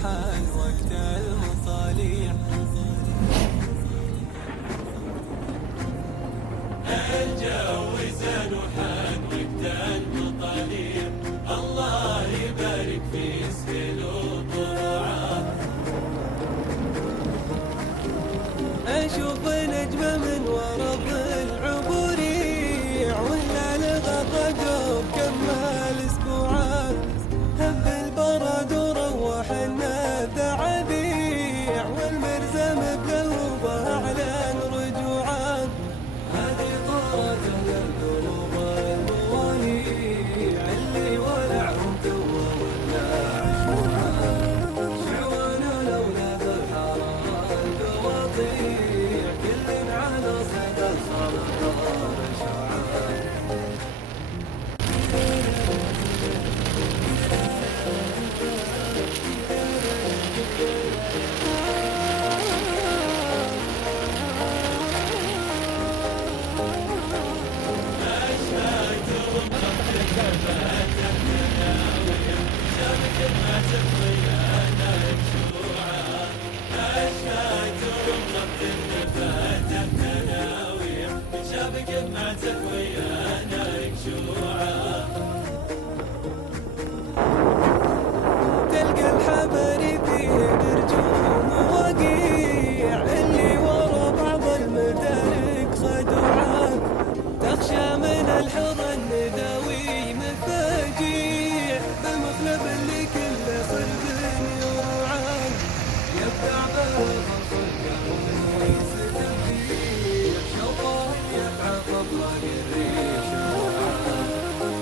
وحان وقت المطاليع. الجو زين وحان وقت المطاليع، الله يبارك في سهل وطلوعات. أشوف نجمة من ورا العبوريع، والهلال غرد وكمل اسبوعات. هب البرد وروح النذعذيع، والمرزم بقلبه اعلن رجوعات. هذه طارت القلوب المواليع، اللي ولعهم توه ولا عشوعات. شعوان لولا بالحرام القواطيع، كل على صدى الخلق مشاعات. شابك بمعتك ويانا يكشوعا. تلقى الحبر فيه برجوم ووقيع، اللي ورا بعض المدارك خدوعات. تخشى من الحر النداوي مفاجيع، بالمخلب اللي كله خرب يوعان. يبدع بالغصب القويس تنفيع، شوقه يتعاطف وقريب شوعان.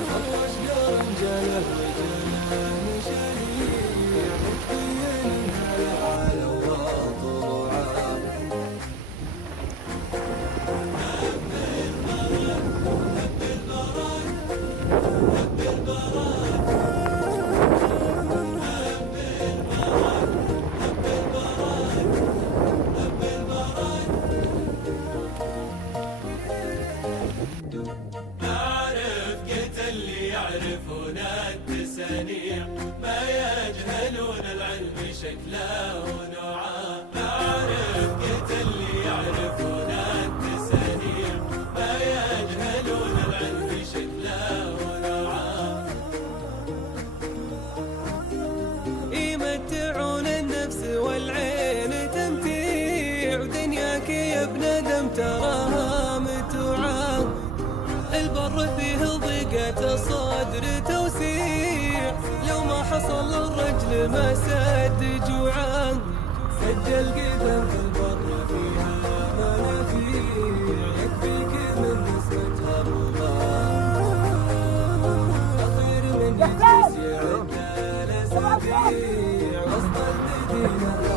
خطوش قرن جله وجنان شريع، مكفين على وطلوعات. هب البرد هب البرد هب البرد هب البرد هب البرد هب البرد. أعرف قلت اللي يعرفون التسانيع، ما يجهلون العلم شكله ونوعه. أعرف قلت اللي يعرفون التسانيع، ما يجهلون العلم شكله ونوعه. يمتعون النفس والعين تمتيع، ودنياك يا ابن ادم تراها متوعه. البر فيه ضيقة الصدر توسيع، لو ما حصل للرجل ما سد جوعان. سجل قدم في البر فيها منافيع، يكفيك من نسبتها ربان. أخير من يجلس يعد الأسابيع وسط المدينة.